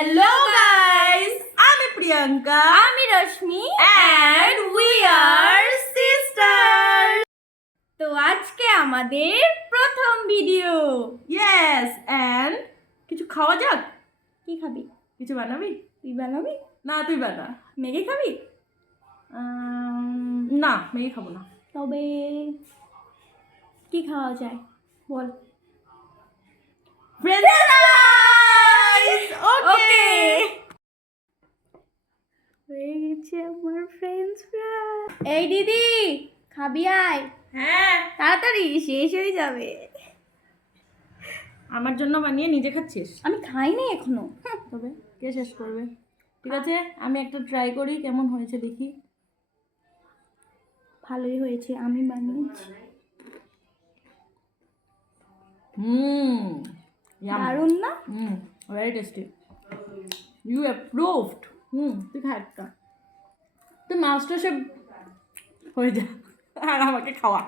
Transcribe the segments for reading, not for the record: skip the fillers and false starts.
Hello guys, আমি প্রিয়াঙ্কা, আমি রশ্মি and we are sisters. তো আজকে আমাদের প্রথম ভিডিও। Yes, and কিছু খাওয়া যাক। কি খাবি? কিছু বানাবি? তুই বানাবি? না তুই বানা। ম্যাগি খাবি? না ম্যাগি খাবো না। তবে কি খাওয়া যায় বল। French fries. ওকে, Okay. হয়ে গেছে আমার ফ্রেঞ্চ ফ্রাই। এই দিদি খাবি? আয় হ্যাঁ, তাড়াতাড়ি, শেষ হয়ে যাবে। আমার জন্য বানিয়ে নিজে খাচ্ছিস? আমি খাইনি এখনো। তবে কে শেষ করবে? ঠিক আছে, আমি একটা ট্রাই করি কেমন হয়েছে দেখি। ভালোই হয়েছে, আমি বানিয়েছি। দারুণ না? Very tasty. You approved. তুই খা একটা। তুই মাস্টার শেফ হয়ে যা আর আমাকে খাওয়া।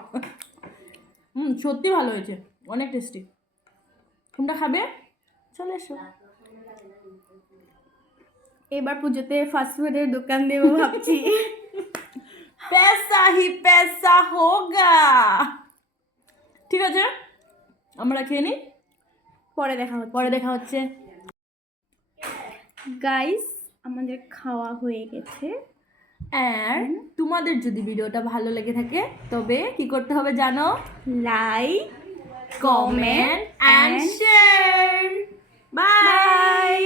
সত্যি ভালো হয়েছে, অনেক টেস্টি। তোমরা খাবে? চলে এসো। এবার পুজোতে ফাস্ট ফুডের দোকান দেবো ভাবছি। पैसा ही पैसा होगा। ঠিক আছে, আমরা খেয়ে নিই, পরে দেখা হচ্ছে। হচ্ছে। গাইস, আমাদের খাওয়া হয়ে গেছে। আর তোমাদের যদি ভিডিওটা ভালো লেগে থাকে তবে কি করতে হবে জানো? Like, comment and share. By.